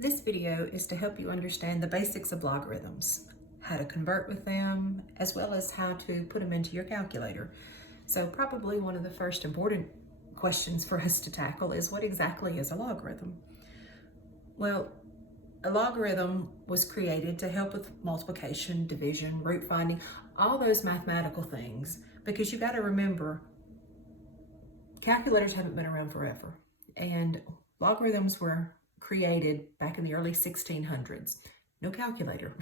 This video is to help you understand the basics of logarithms, how to convert with them, as well as how to put them into your calculator. So probably one of the first important questions for us to tackle is, what exactly is a logarithm? Well, a logarithm was created to help with multiplication, division, root finding, all those mathematical things, because you got to remember, calculators haven't been around forever, and logarithms were created back in the early 1600s. No calculator.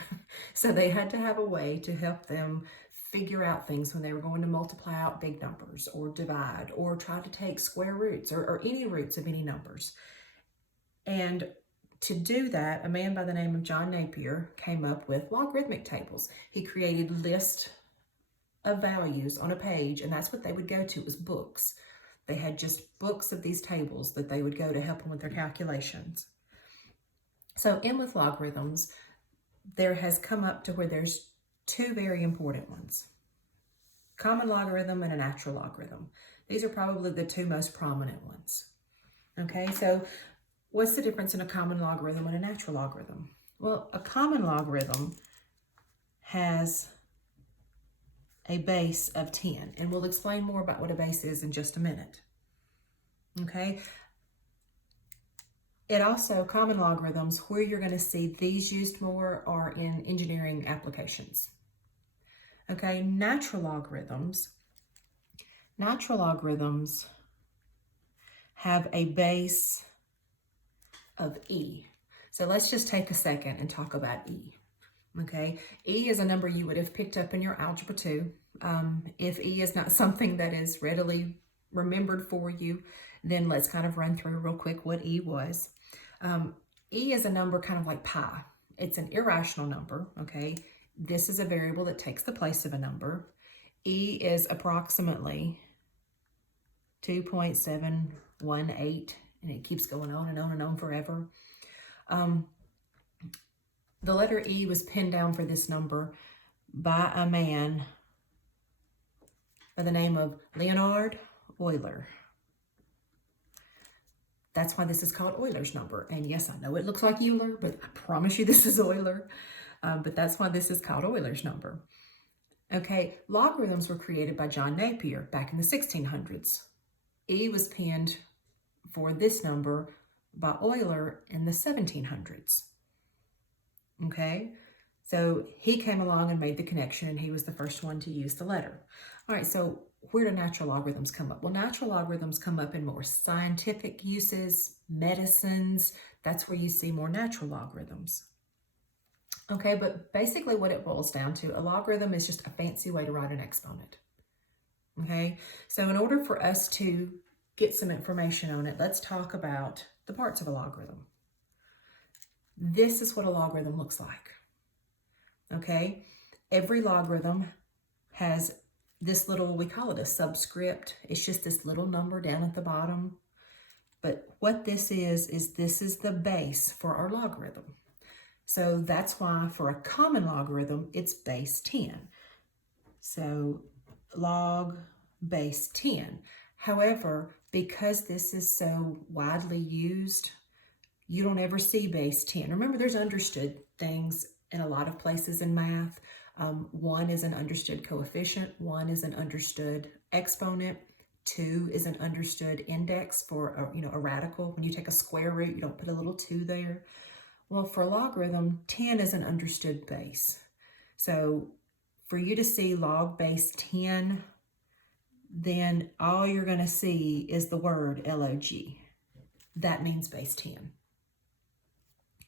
So they had to have a way to help them figure out things when they were going to multiply out big numbers or divide or try to take square roots or any roots of any numbers. And to do that, a man by the name of John Napier came up with logarithmic tables. He created lists of values on a page, and that's what they would go to, was books. They had just books of these tables that they would go to help them with their calculations. So in with logarithms, there has come up to where there's two very important ones: common logarithm and a natural logarithm. These are probably the two most prominent ones. Okay, so what's the difference in a common logarithm and a natural logarithm? Well, a common logarithm has a base of 10, and we'll explain more about what a base is in just a minute. Okay. It also, common logarithms, where you're going to see these used more are in engineering applications. Okay, natural logarithms have a base of e. So let's just take a second and talk about e. Okay, e is a number you would have picked up in your Algebra 2. If e is not something that is readily remembered for you, then let's kind of run through real quick what e was. E is a number kind of like pi. It's an irrational number, okay? This is a variable that takes the place of a number. E is approximately 2.718, and it keeps going on and on and on forever. The letter E was pinned down for this number by a man by the name of Leonhard Euler. That's why this is called Euler's number. And yes, I know it looks like Euler, but I promise you this is Euler. But that's why this is called Euler's number. Okay, logarithms were created by John Napier back in the 1600s. E was pinned for this number by Euler in the 1700s. Okay, so he came along and made the connection, and he was the first one to use the letter. All right, so where do natural logarithms come up? Well, natural logarithms come up in more scientific uses, medicines. That's where you see more natural logarithms. Okay, but basically what it boils down to, a logarithm is just a fancy way to write an exponent. Okay, so in order for us to get some information on it, let's talk about the parts of a logarithm. This is what a logarithm looks like. Okay, every logarithm has this little, we call it a subscript. It's just this little number down at the bottom. But what this is this is the base for our logarithm. So that's why for a common logarithm, it's base 10. So log base 10. However, because this is so widely used, you don't ever see base 10. Remember, there's understood things in a lot of places in math. 1 is an understood coefficient. 1 is an understood exponent. 2 is an understood index for a radical. When you take a square root, you don't put a little 2 there. Well, for a logarithm, 10 is an understood base. So for you to see log base 10, then all you're going to see is the word log. That means base 10.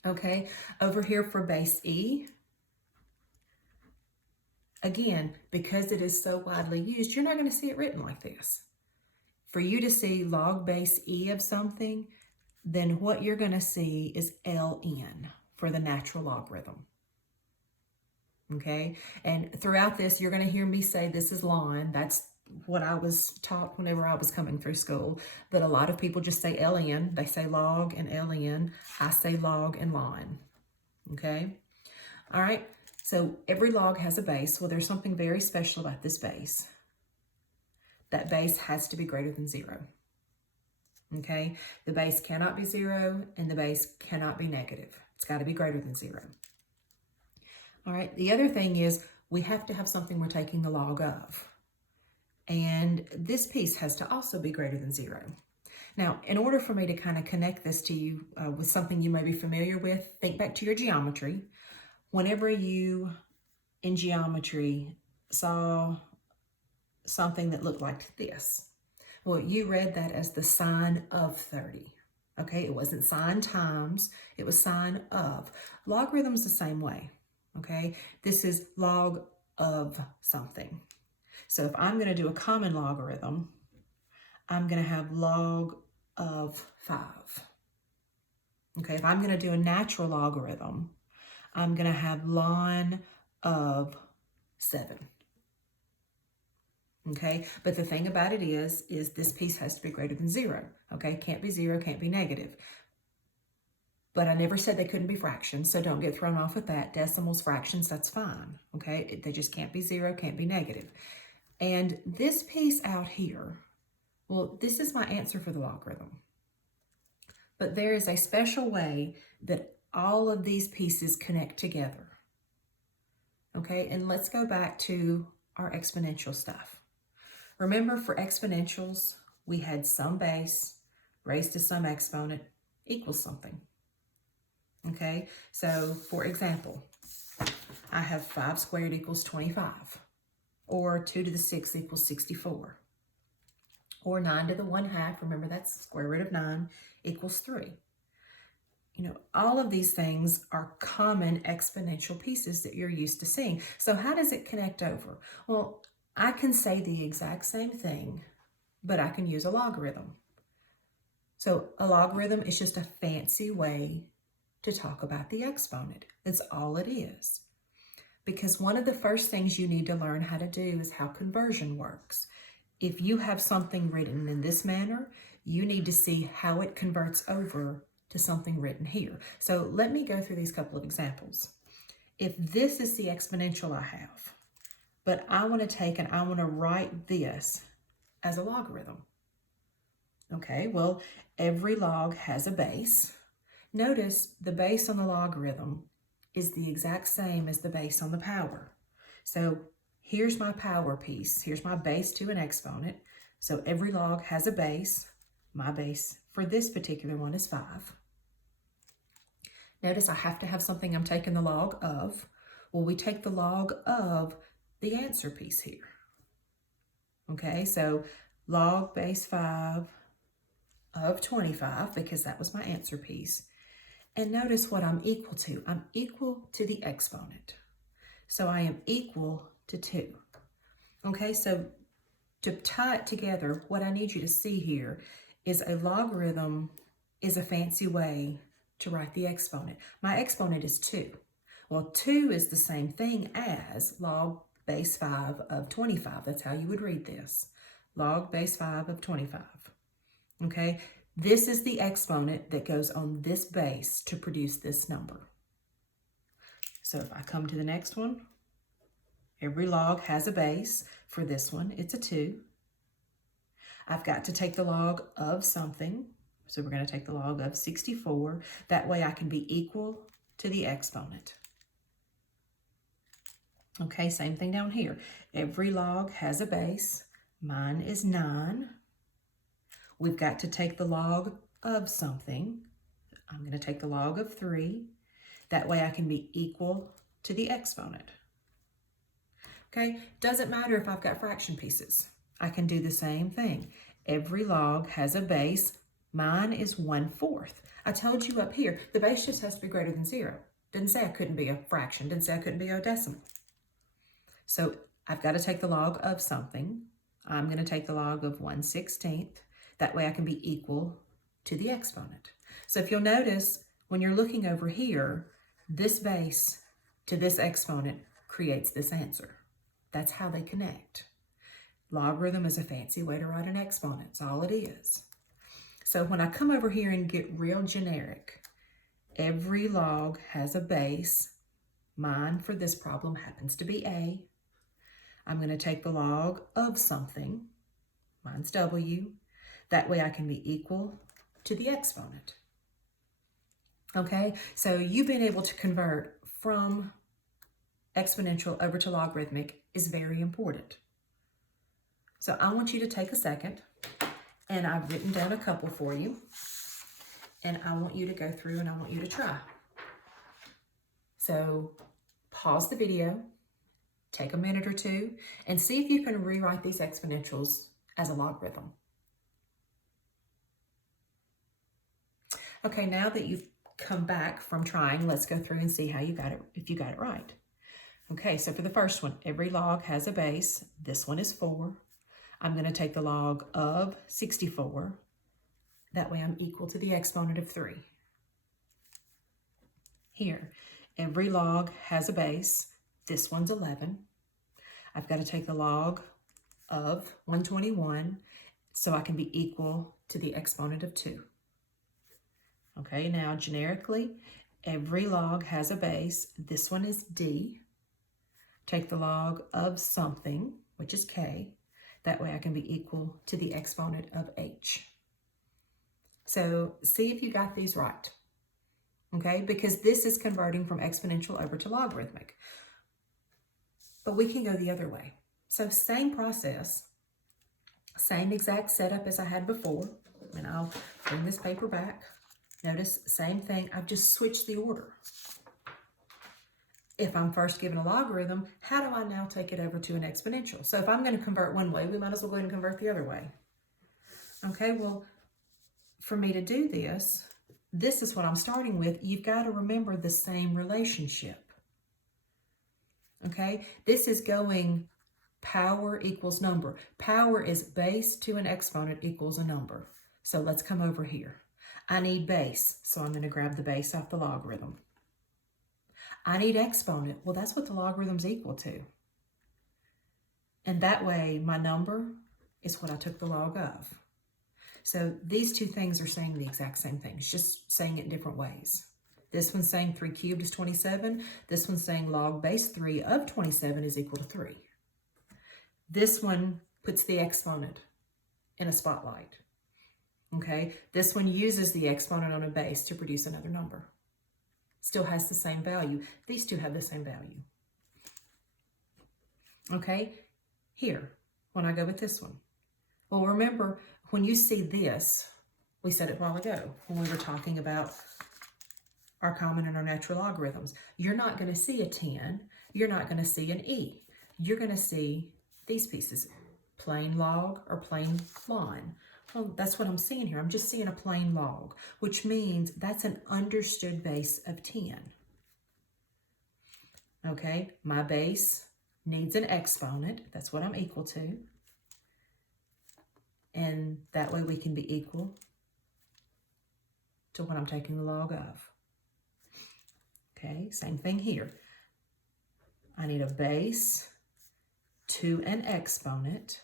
Okay, over here for base e, again, because it is so widely used, you're not going to see it written like this. For you to see log base e of something, then what you're going to see is ln for the natural logarithm. Okay, and throughout this, you're going to hear me say this is ln. That's what I was taught whenever I was coming through school, but a lot of people just say ln. They say log and ln. I say log and ln. Okay, all right, so every log has a base. Well, there's something very special about this base. That base has to be greater than 0. Okay, the base cannot be 0 and the base cannot be negative. It's got to be greater than 0. All right, the other thing is we have to have something we're taking the log of. And this piece has to also be greater than 0. Now, in order for me to kind of connect this to you with something you may be familiar with, think back to your geometry. Whenever you, in geometry, saw something that looked like this, well, you read that as the sine of 30. Okay, it wasn't sine times, it was sine of. Logarithm's the same way. Okay, this is log of something. So if I'm going to do a common logarithm, I'm going to have log of 5. Okay, if I'm going to do a natural logarithm, I'm going to have ln of 7. Okay, but the thing about it is this piece has to be greater than 0. Okay, can't be 0, can't be negative. But I never said they couldn't be fractions, so don't get thrown off with that. Decimals, fractions, that's fine. Okay, they just can't be 0, can't be negative. And this piece out here, well, this is my answer for the logarithm. But there is a special way that all of these pieces connect together. Okay, and let's go back to our exponential stuff. Remember, for exponentials, we had some base raised to some exponent equals something. Okay, so for example, I have 5 squared equals 25, or 2 to the 6th equals 64, or 9 to the 1/2, remember that's the square root of 9, equals 3. You know, all of these things are common exponential pieces that you're used to seeing. So how does it connect over? Well, I can say the exact same thing, but I can use a logarithm. So a logarithm is just a fancy way to talk about the exponent. That's all it is. Because one of the first things you need to learn how to do is how conversion works. If you have something written in this manner, you need to see how it converts over to something written here. So let me go through these couple of examples. If this is the exponential I have, but I want to take and I want to write this as a logarithm. Okay, well, every log has a base. Notice the base on the logarithm is the exact same as the base on the power. So here's my power piece. Here's my base to an exponent. So every log has a base. My base for this particular one is 5. Notice I have to have something I'm taking the log of. Well, we take the log of the answer piece here. Okay, so log base 5 of 25, because that was my answer piece. And notice what I'm equal to. I'm equal to the exponent. So I am equal to 2. Okay, so to tie it together, what I need you to see here is a logarithm is a fancy way to write the exponent. My exponent is 2. Well, 2 is the same thing as log base 5 of 25. That's how you would read this. Log base 5 of 25. Okay, this is the exponent that goes on this base to produce this number. So if I come to the next one, every log has a base. For this one, it's a 2. I've got to take the log of something. So we're going to take the log of 64. That way I can be equal to the exponent. Okay, same thing down here. Every log has a base. Mine is 9. We've got to take the log of something. I'm going to take the log of 3. That way I can be equal to the exponent. Okay, doesn't matter if I've got fraction pieces. I can do the same thing. Every log has a base. Mine is 1/4. I told you up here, the base just has to be greater than 0. Didn't say I couldn't be a fraction. Didn't say I couldn't be a decimal. So I've got to take the log of something. I'm going to take the log of 1/16. That way I can be equal to the exponent. So if you'll notice, when you're looking over here, this base to this exponent creates this answer. That's how they connect. Logarithm is a fancy way to write an exponent. It's all it is. So when I come over here and get real generic, every log has a base. Mine for this problem happens to be A. I'm going to take the log of something. Mine's W. That way I can be equal to the exponent. Okay, so you being able to convert from exponential over to logarithmic is very important. So I want you to take a second, and I've written down a couple for you, and I want you to go through and I want you to try. So pause the video, take a minute or two, and see if you can rewrite these exponentials as a logarithm. Okay, now that you've come back from trying, let's go through and see how you got it, if you got it right. Okay, so for the first one, every log has a base. This one is 4. I'm going to take the log of 64. That way I'm equal to the exponent of 3. Here, every log has a base. This one's 11. I've got to take the log of 121 so I can be equal to the exponent of 2. Okay, now generically, every log has a base. This one is D. Take the log of something, which is K. That way I can be equal to the exponent of H. So see if you got these right. Okay, because this is converting from exponential over to logarithmic. But we can go the other way. So same process, same exact setup as I had before. And I'll bring this paper back. Notice, same thing, I've just switched the order. If I'm first given a logarithm, how do I now take it over to an exponential? So if I'm going to convert one way, we might as well go ahead and convert the other way. Okay, well, for me to do this, this is what I'm starting with. You've got to remember the same relationship. Okay, this is going power equals number. Power is base to an exponent equals a number. So let's come over here. I need base, so I'm going to grab the base off the logarithm. I need exponent. Well, that's what the logarithm's equal to. And that way, my number is what I took the log of. So these two things are saying the exact same thing. It's just saying it in different ways. This one's saying 3 cubed is 27. This one's saying log base 3 of 27 is equal to 3. This one puts the exponent in a spotlight. Okay, this one uses the exponent on a base to produce another number. Still has the same value. These two have the same value. Okay, here, when I go with this one. Well, remember, when you see this, we said it a while ago when we were talking about our common and our natural logarithms. You're not going to see a 10. You're not going to see an E. You're going to see these pieces, plain log or plain line. Well, that's what I'm seeing here. I'm just seeing a plain log, which means that's an understood base of 10. Okay, my base needs an exponent. That's what I'm equal to. And that way we can be equal to what I'm taking the log of. Okay, same thing here. I need a base to an exponent.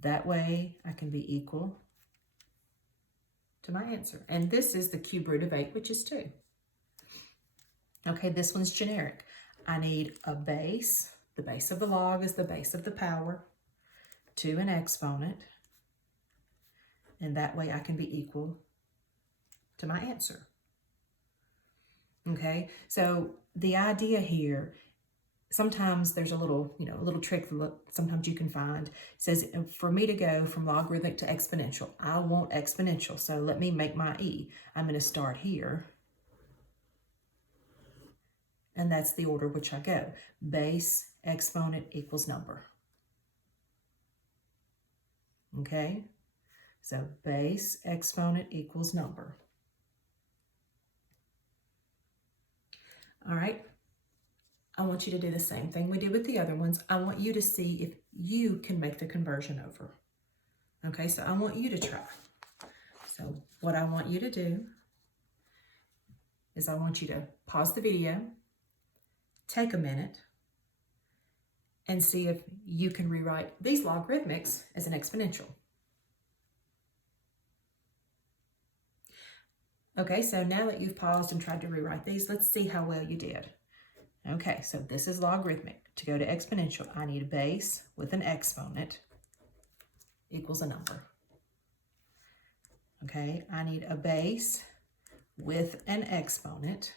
That way I can be equal to my answer. And this is the cube root of 8, which is 2. Okay, this one's generic. I need a base. The base of the log is the base of the power to an exponent. And that way I can be equal to my answer. Okay, so the idea here, sometimes there's a little, a little trick that sometimes you can find. It says, for me to go from logarithmic to exponential, I want exponential. So let me make my E. I'm going to start here. And that's the order which I go. Base, exponent equals number. Okay? So base, exponent equals number. All right? I want you to do the same thing we did with the other ones. I want you to see if you can make the conversion over. Okay, so I want you to try. So what I want you to do is I want you to pause the video, take a minute, and see if you can rewrite these logarithmics as an exponential. Okay, so now that you've paused and tried to rewrite these, let's see how well you did. Okay, so this is logarithmic. To go to exponential, I need a base with an exponent equals a number. Okay, I need a base with an exponent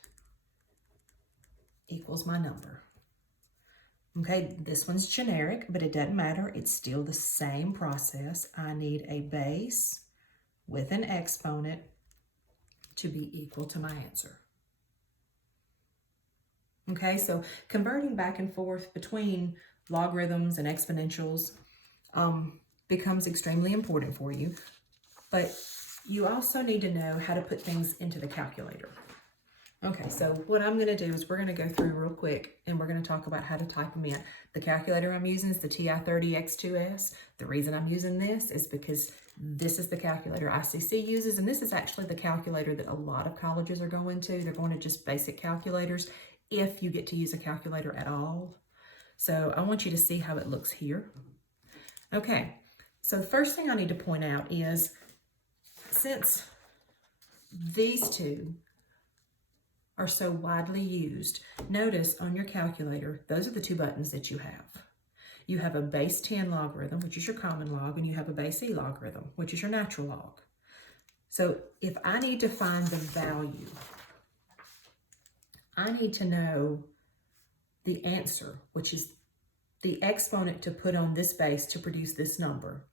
equals my number. Okay, this one's generic, but it doesn't matter. It's still the same process. I need a base with an exponent to be equal to my answer. Okay, so converting back and forth between logarithms and exponentials becomes extremely important for you, but you also need to know how to put things into the calculator. Okay, so what I'm going to do is we're going to go through real quick and we're going to talk about how to type them in. The calculator I'm using is the TI-30X2S. The reason I'm using this is because this is the calculator ICC uses, and this is actually the calculator that a lot of colleges are going to. They're going to just basic calculators if you get to use a calculator at all. So I want you to see how it looks here. Okay, so the first thing I need to point out is since these two are so widely used, notice on your calculator, those are the two buttons that you have. You have a base 10 logarithm, which is your common log, and you have a base E logarithm, which is your natural log. So if I need to find the value, I need to know the answer, which is the exponent to put on this base to produce this number.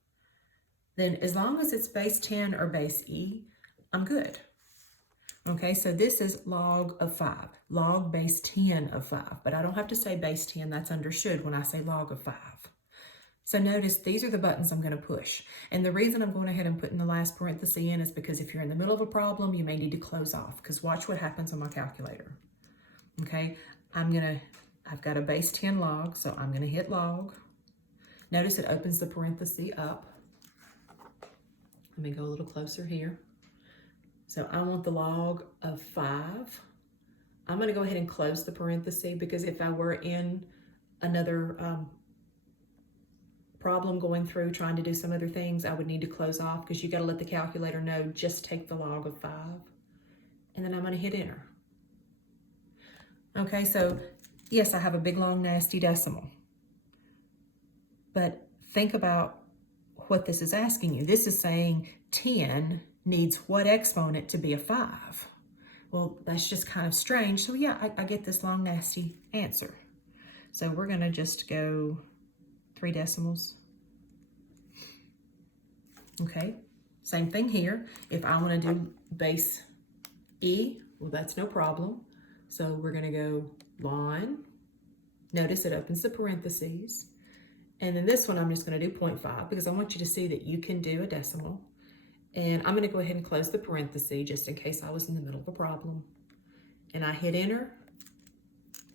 Then as long as it's base 10 or base E, I'm good. Okay, so this is log of 5, log base 10 of 5, but I don't have to say base 10, that's understood when I say log of 5. So notice these are the buttons I'm going to push. And the reason I'm going ahead and putting the last parenthesis in is because if you're in the middle of a problem, you may need to close off, because watch what happens on my calculator. Okay, I've got a base 10 log, so I'm going to hit log. Notice it opens the parenthesis up. Let me go a little closer here. So I want the log of 5. I'm going to go ahead and close the parenthesis because if I were in another problem going through trying to do some other things, I would need to close off because you got to let the calculator know just take the log of 5. And then I'm going to hit enter. Okay, so yes, I have a big, long, nasty decimal. But think about what this is asking you. This is saying 10 needs what exponent to be a 5? Well, that's just kind of strange. So yeah, I get this long, nasty answer. So we're going to just go 3 decimals. Okay, same thing here. If I want to do base E, well, that's no problem. So we're going to go line. Notice it opens the parentheses. And then this one, I'm just going to do 0.5 because I want you to see that you can do a decimal. And I'm going to go ahead and close the parenthesis just in case I was in the middle of a problem. And I hit enter.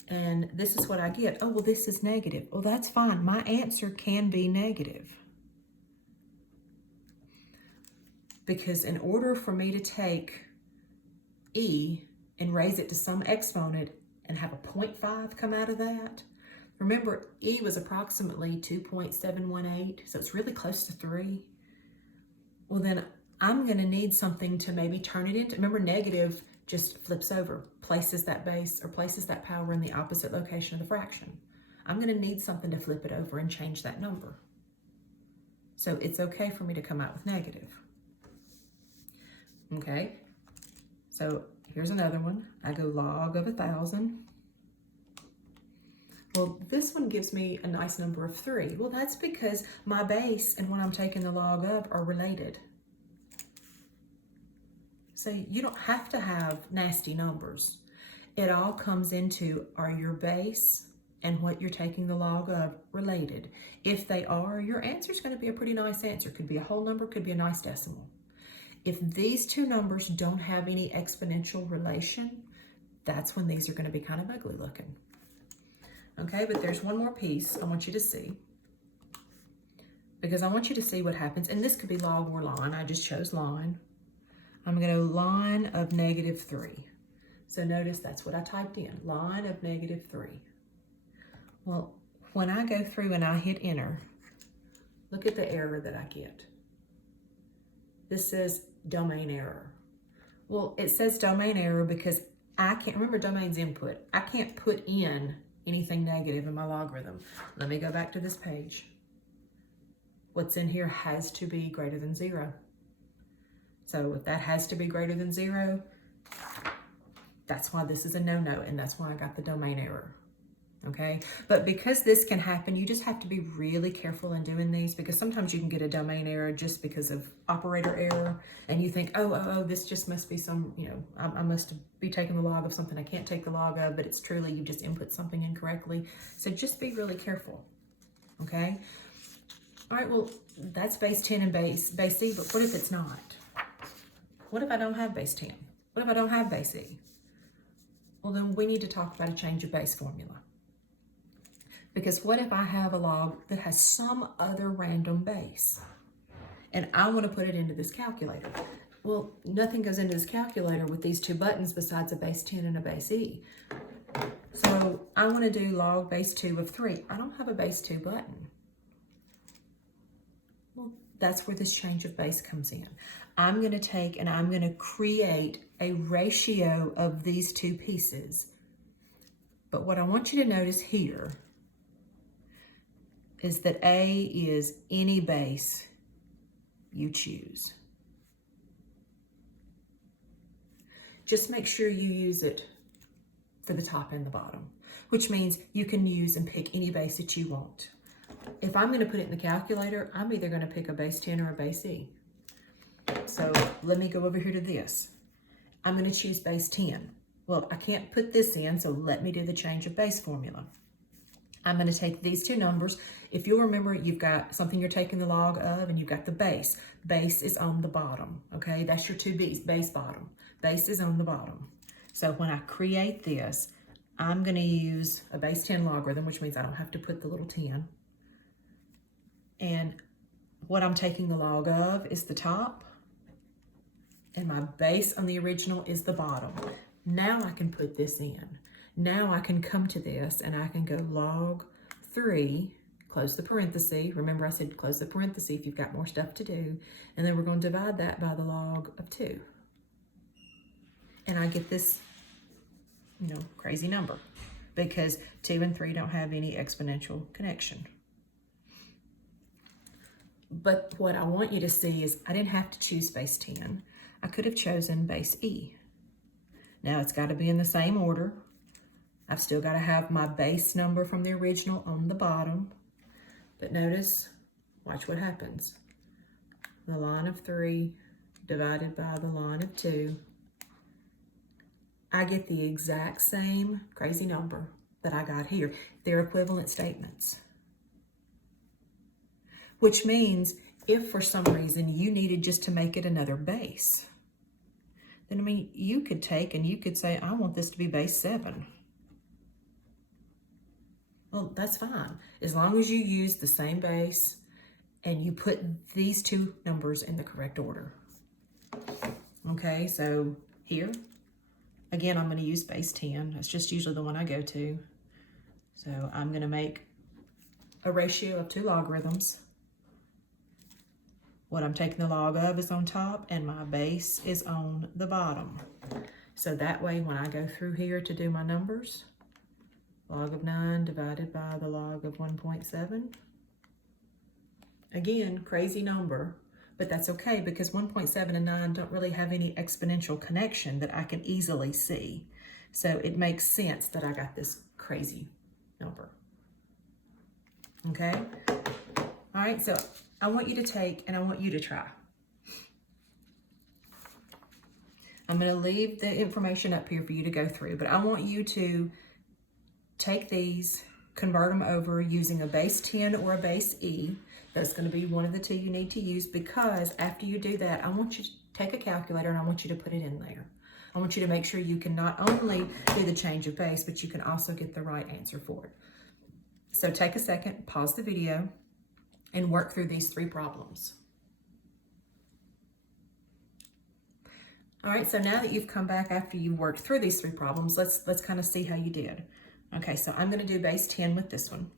And this is what I get. Oh, well, this is negative. Well, that's fine. My answer can be negative. Because in order for me to take E and raise it to some exponent and have a 0.5 come out of that, remember, E was approximately 2.718, so it's really close to 3. Well, then I'm going to need something to maybe turn it into, remember, negative just flips over, places that base or places that power in the opposite location of the fraction. I'm going to need something to flip it over and change that number. So it's okay for me to come out with negative. Okay, so here's another one. I go log of 1,000. Well, this one gives me a nice number of 3. Well, that's because my base and what I'm taking the log of are related. So you don't have to have nasty numbers. It all comes into, are your base and what you're taking the log of related? If they are, your answer is going to be a pretty nice answer. Could be a whole number, could be a nice decimal. If these two numbers don't have any exponential relation, that's when these are going to be kind of ugly looking. Okay, but there's one more piece I want you to see, because I want you to see what happens. And this could be log or line. I just chose line. I'm going to go line of -3. So notice that's what I typed in, line of -3. Well, when I go through and I hit enter, look at the error that I get. This says domain error. Well, it says domain error because I can't, remember domain's input. I can't put in anything negative in my logarithm. Let me go back to this page. what's in here has to be greater than 0. So if that has to be greater than 0, that's why this is a no-no, and that's why I got the domain error. Okay, but because this can happen, you just have to be really careful in doing these, because sometimes you can get a domain error just because of operator error, and you think, oh, this just must be some, I must be taking the log of something I can't take the log of, but it's truly you just input something incorrectly. So just be really careful, okay? All right, well, that's base 10 and base E, but what if it's not? What if I don't have base 10? What if I don't have base E? Well, then we need to talk about a change of base formula. Because what if I have a log that has some other random base and I want to put it into this calculator? Well, nothing goes into this calculator with these two buttons besides a base 10 and a base E. So I want to do log base 2 of 3. I don't have a base 2 button. Well, that's where this change of base comes in. I'm going to take and I'm going to create a ratio of these two pieces. But what I want you to notice here is that A is any base you choose. Just make sure you use it for the top and the bottom, which means you can use and pick any base that you want. If I'm going to put it in the calculator, I'm either going to pick a base 10 or a base E. So let me go over here to this. I'm going to choose base 10. Well, I can't put this in, so let me do the change of base formula. I'm going to take these two numbers. If you'll remember, you've got something you're taking the log of, and you've got the base. Base is on the bottom, okay? That's your two B's, base, bottom. Base is on the bottom. So when I create this, I'm going to use a base 10 logarithm, which means I don't have to put the little 10. And what I'm taking the log of is the top, and my base on the original is the bottom. Now I can put this in. Now I can come to this and I can go log 3, close the parenthesis. Remember I said close the parenthesis if you've got more stuff to do. And then we're going to divide that by the log of 2. And I get this, crazy number because 2 and 3 don't have any exponential connection. But what I want you to see is I didn't have to choose base 10. I could have chosen base E. Now it's got to be in the same order. I've still got to have my base number from the original on the bottom. But notice, watch what happens. The line of 3 divided by the line of 2. I get the exact same crazy number that I got here. They're equivalent statements. Which means if for some reason you needed just to make it another base, then you could take and you could say, I want this to be base 7. Well, that's fine. As long as you use the same base and you put these two numbers in the correct order. Okay, so here, again, I'm going to use base 10. That's just usually the one I go to. So I'm going to make a ratio of 2 logarithms. What I'm taking the log of is on top and my base is on the bottom. So that way when I go through here to do my numbers, log of 9 divided by the log of 1.7. Again, crazy number, but that's okay because 1.7 and 9 don't really have any exponential connection that I can easily see. So it makes sense that I got this crazy number. Okay? All right, so I want you to take and I want you to try. I'm going to leave the information up here for you to go through, but I want you to take these, convert them over using a base 10 or a base E. That's going to be one of the two you need to use because after you do that, I want you to take a calculator and I want you to put it in there. I want you to make sure you can not only do the change of base, but you can also get the right answer for it. So take a second, pause the video, and work through these 3 problems. All right, so now that you've come back after you've worked through these 3 problems, let's kind of see how you did. Okay, so I'm going to do base 10 with this one.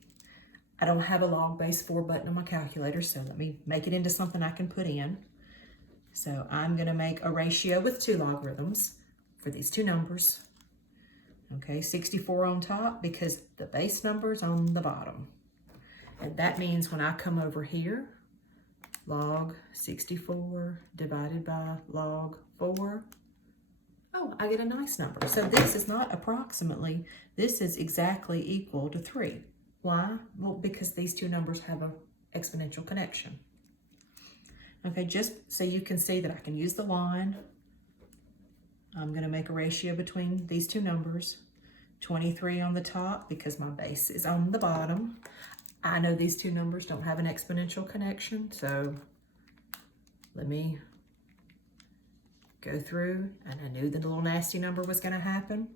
I don't have a log base 4 button on my calculator, so let me make it into something I can put in. So I'm going to make a ratio with 2 logarithms for these 2 numbers. Okay, 64 on top because the base number's on the bottom. And that means when I come over here, log 64 divided by log 4. Oh, I get a nice number. So this is not approximately, this is exactly equal to 3. Why? Well, because these two numbers have an exponential connection. Okay, just so you can see that I can use the line. I'm going to make a ratio between these two numbers. 23 on the top because my base is on the bottom. I know these two numbers don't have an exponential connection, so let me go through, and I knew that a little nasty number was going to happen.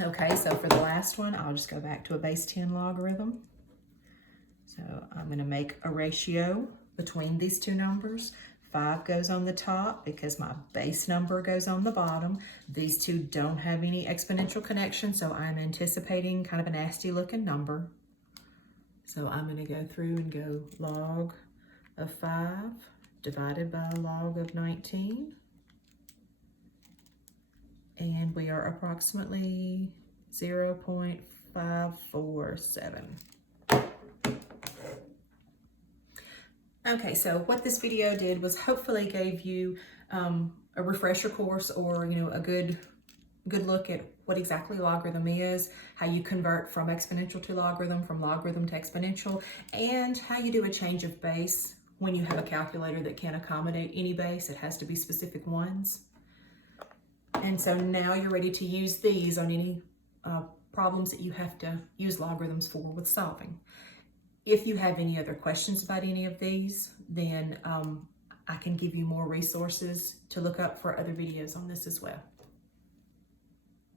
Okay, so for the last one, I'll just go back to a base 10 logarithm. So I'm going to make a ratio between these two numbers. 5 goes on the top because my base number goes on the bottom. These two don't have any exponential connection, so I'm anticipating kind of a nasty looking number. So I'm going to go through and go log of 5 divided by log of 19. And we are approximately 0.547. Okay, so what this video did was hopefully gave you a refresher course, or a good look at what exactly logarithm is, how you convert from exponential to logarithm, from logarithm to exponential, and how you do a change of base when you have a calculator that can't accommodate any base. It has to be specific ones. And so now you're ready to use these on any problems that you have to use logarithms for with solving. If you have any other questions about any of these, then I can give you more resources to look up for other videos on this as well.